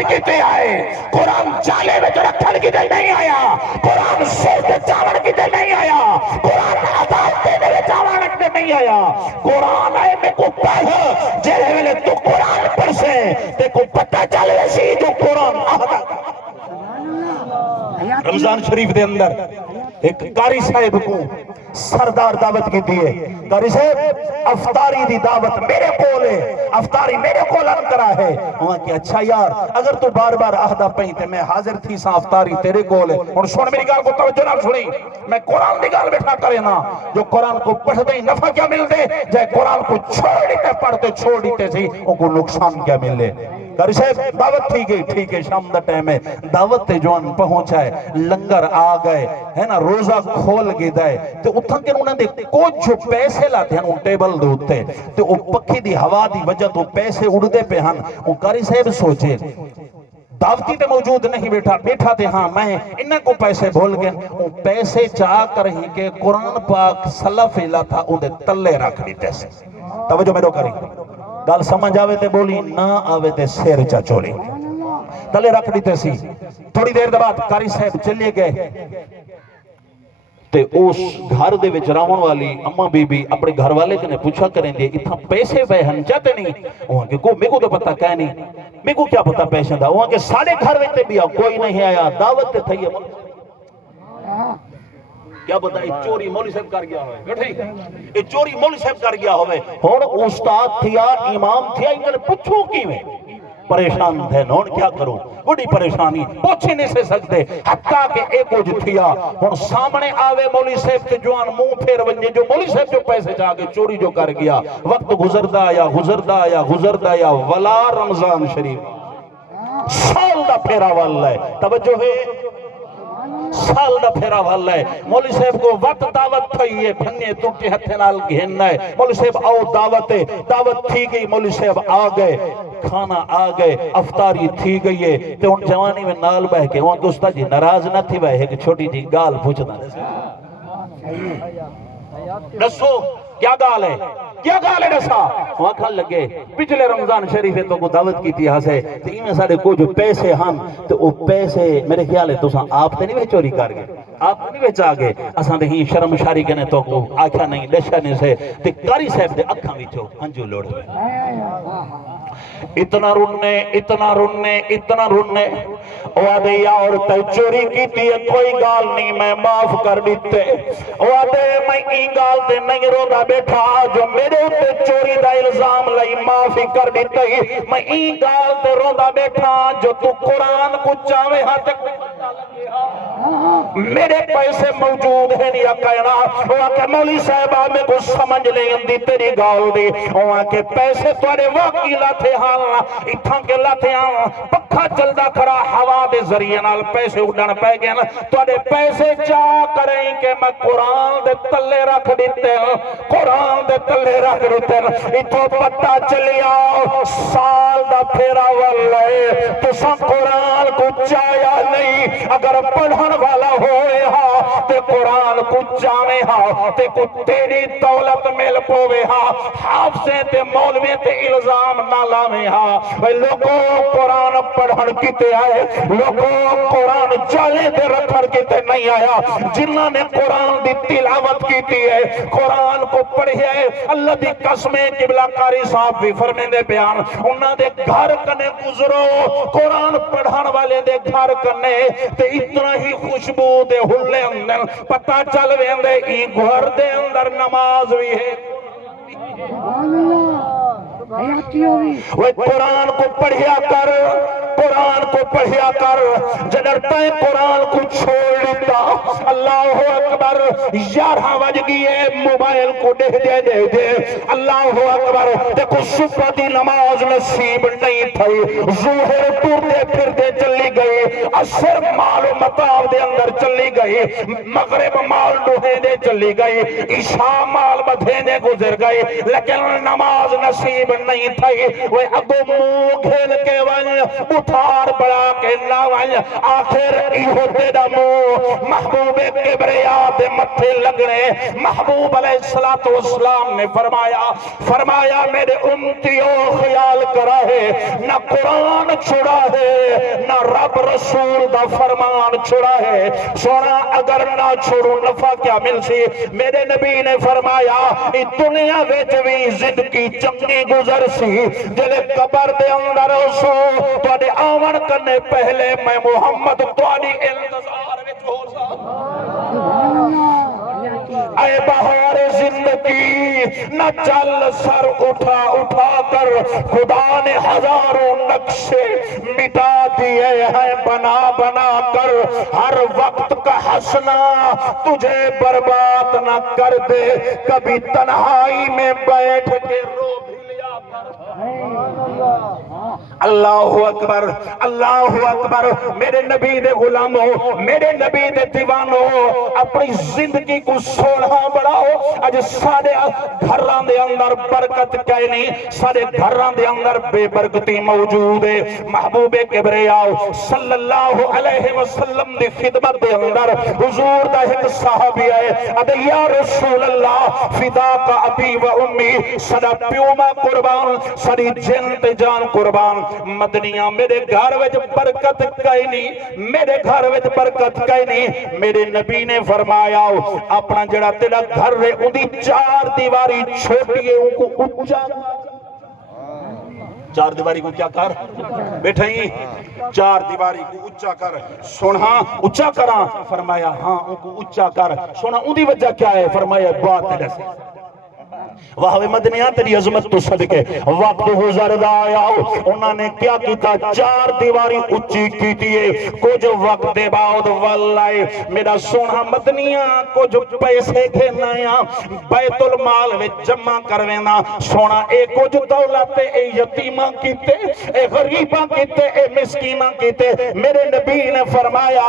کیتے آئے قرآن جالے میں جو رکھن کی دل نہیں آیا، قرآن سوچ چاون کی دل نہیں آیا، قرآن عذاب دینے میں چاون رکھنے نہیں آیا۔ قرآن آئے میں کو پڑھ جہے ویلے تو قرآن پڑھ سے تے کو پتہ چلے سی جو قرآن آہدا۔ رمضان شریف دے اندر ایک قاری صاحب کو سردار دعوت کی دیئے، قاری صاحب افطاری دی دعوت میرے کولے، افطاری میرے کول ان کرا ہے۔ وہاں کہ اچھا یار اگر تو بار بار آہدہ پہی تے میں حاضر تھی سا افطاری تیرے کولے۔ اور سن میری گال کو توجہ نہ سنی، میں قرآن دی گال بیٹھا کرے نا، جو قرآن کو پڑھ دے نفع کیا مل دے، جائے قرآن کو چھوڑ دیتے پڑھتے چھوڑ دیتے سی ان کو نقصان کیا مل دے۔ قاری صاحب دعوت تھی گئی، ٹھیک ہے شام دا ٹائم ہے، دعوت تے جوان پہنچا ہے، لنگر آ گئے ہے نا، روزہ کھول گئی دائے تے اتھا کے انہوں نے کچھ پیسے لاتے ہیں ان ٹیبل دوتے تے او پکھی دی ہوا دی وجہ تو پیسے اڑ دے پہ ہن۔ وہ قاری صاحب سوچے دعوتی تے موجود نہیں بیٹھا تے ہاں میں انہیں کو پیسے بھول گئے، وہ پیسے چاہ کر ہی کہ قرآن پاک سلف علا تھا انہیں تلے رکھ دیتے سے۔ توجہ میرے کریں گال سمجھ آوے تے بولی نہ آوے تے سیر چا چولی تلے رکھ دیتے سی۔ تھوڑی دیر دے بعد قاری صاحب چلے گئے تے اس گھر دے وچ راون والی اماں بی بی اپنے گھر والے کنے پوچھا کریں دے اتھا پیسے بہن جاتے نہیں؟ وہاں کہ میں کو تو پتہ کہہ نہیں، میں کو کیا پتہ پیسے دا؟ وہاں کہ سارے گھر وچ تے بھی کوئی نہیں آیا، دعوت تے تھئی ہے کیا بتا یہ چوری مولوی صاحب کر گیا ہوئے گٹھئی یہ چوری مولوی صاحب کر گیا ہوئے اور استاد تھیا امام تھیا انہیں پوچھو کی میں پریشان تھے نون کیا کروں بڑی پریشانی پوچھے نہیں سے سکتے حتیٰ کہ ایک اج تھیا اور سامنے آوے مولوی صاحب کے جوان منہ پھیر ونجے جو مولوی صاحب جو پیسے جا کے چوری جو کر گیا وقت گزردا یا ولا رمضان شریف سال دا پھیرا والا ہے توجہ ہے سال دا پھیرا والا ہے مولوی صاحب کو وقت دعوت تھی ہے پھنے ٹوٹے ہتھے نال گھننا ہے مولوی صاحب آؤ دعوت تھی گئی مولوی صاحب آ گئے کھانا آ گئے افطاری تھی گئی ہے تے ان جوانی میں نال بہ کے وہاں کہ استاد جی ناراض نہ تھی بہ کہ چھوٹی جی گال پوچھنا دسو کیا گال ہے کیا گال ہے دسا وہاں کھال لگے پچھلے رمضان شریف تو کو دعوت کی تھی ہاسے تو ان میں سارے کو جو پیسے ہم تو وہ پیسے میرے خیال ہے تو آپ تے نہیں وہ چوری کر گئے آپ نہیں وہ چاہ گئے اساں تے ہی شرم شاری کنے تو کو آکھا نہیں دشنے سے تے قاری صاحب دے اکھاں وچوں ہنجو لوڑ اتنا رننے وعدے یا عورت چوری کی تھی کوئی گال نہیں میں معاف کر دیتے وعدے میں ای گال تے نہیں رودا بیٹھا جو میرے تے چوری دا الزام لئی معافی کر دیتے میں ای گال تے رودا بیٹھا جو تو قرآن کو چاہوے ہاں تے میرے پیسے موجود ہیں نہیں کہنا وہاں کہ مولوی صاحبہ میں کو سمجھ لیں دی تیری گال دی وہاں کہ پیسے توڑے واقعی لاتے ہاں اتھاں کے لاتے ہاں پکھا چلدا کھڑا ہوا دے ذریعے نال پیسے اڑن پہ گئے نا توڑے پیسے چاہ کریں کہ میں قرآن دے تلے رکھ دیتے ہیں قرآن دے تلے رکھ دیتے ہیں اتھو پتہ چلیا سال دا پھیرا والے تو سن قرآن کو چایا نہیں اگر پڑھن والا ہوئے ہاں تے قرآن کو جانے ہاں تے کو تیری دولت مل پوے ہاں حافظے تے مولوی تے الزام نہ لاوے ہاں لوگوں قرآن پڑھن کیتے آئے لوگوں قرآن جالے دے رکھن کیتے نہیں آیا جنہاں نے قرآن دی تلاوت کیتی ہے قرآن کو پڑھی ہے اللہ دی قسمیں قبلہ قاری صاحب بھی فرمین دے بیان انہاں دے گھر کنے گزرو قرآن پڑھان والے دے گھر کنے تے اتنا ہی خوشبو دے ہلے اندر پتہ چل ویندے ای گھر دے اندر نماز بھی ہے وہ قرآن کو پڑھیا کر قرآن کو پڑھیا کر جنرتا ہے قرآن کو چھوڑ لیتا اللہ اکبر 11 بج گئے موبائل کو دے اللہ اکبر دیکھو صبح دی نماز نصیب نہیں تھی ظہر ٹرتے پھرتے چلی گئی عصر مال و مطاع دے اندر چلی گئی، مغرب مال ڈوہینے چلی گئی، عشاء مال بدھینے گزر گئی، لیکن نماز نصیب نہیں تھی۔ وہ اگو منہ گھیل کے ون اتھار بڑا کے لاون، آخر ایہو تیرا منہ محبوب کبریا دے متھے لگنے۔ محبوب علیہ السلام نے فرمایا میرے امتیوں خیال کرا ہے، نہ قرآن چھڑا ہے نہ رب رسول دا فرمان چھڑا ہے، سونا اگر نہ چھوڑو نفع کیا مل سی؟ میرے نبی نے فرمایا اس دنیا وچ بھی زندگی چنگی گزر سی، جلے قبر دے اندر سو تواڈے آون کرنے پہلے میں محمد تواڈی انتظار وچ ہو سا۔ اے بہار زندگی نہ چل سر اٹھا اٹھا کر، خدا نے ہزاروں نقشے مٹا دیے ہیں بنا بنا کر، ہر وقت کا حسنہ تجھے برباد نہ کر دے، کبھی تنہائی میں بیٹھ کے رو بھی لیا کر۔ اللہ اکبر، اللہ اکبر۔ میرے نبی دے غلاموں، میرے نبی دے دیوانوں، اپنی زندگی کو سونا بڑھاؤ۔ اج سارے گھران دے اندر برکت کہیں نہیں، سارے گھران دے اندر بے برکتی موجود ہے۔ محبوب کبریا صلی اللہ علیہ وسلم دی خدمت دے اندر حضور دا ایک صحابی ہے، ادھے یا رسول اللہ فدا کا ابی و امی، سدا پیوما قربان، ساری جنت جان قربان۔ مدنیاں میرے گھر وچ برکت کہیں نہیں، میرے گھر وچ برکت کہیں نہیں۔ میرے نبی نے فرمایا اپنا جڑا تیرا گھر ہے ان دی چار دیواری چھوٹی ہے، ان کو اونچا، چار دیواری کو کیا کر بیٹھا ہی، چار دیواری کو اونچا کر۔ سونا اونچا کرا، فرمایا ہاں ان کو اونچا کر۔ سونا ان دی وجہ کیا ہے؟ فرمایا بات تیرے سے واہ مدنیاں تیری عظمت تو صدقے وقت گزر آیا، انہوں نے کیا کیتا؟ چار دیواری اونچی کیتی ہے۔ کچھ وقت دے بعد واللہ میرا سونا مدنیاں کچھ پیسے گھنایا بیت المال میں جمع کروینا، سونا اے کچھ دولت اے یتیمہ کیتے، اے غریبہ کیتے، اے مسکینہ کیتے۔ میرے نبی نے فرمایا